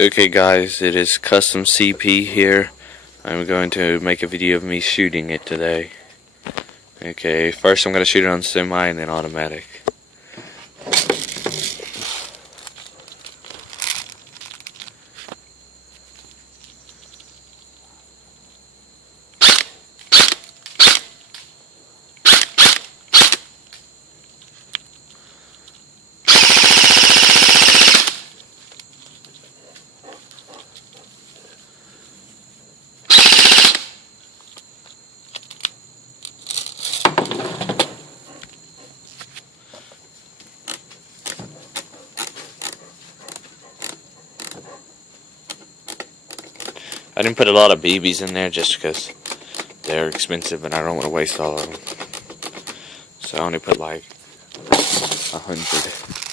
Okay guys, it is Custom CP here. I'm going to make a video of me shooting it today. Okay, first I'm going to shoot it on semi and then automatic. I didn't put a lot of BBs in there just because they're expensive and I don't want to waste all of them. So I only put like 100.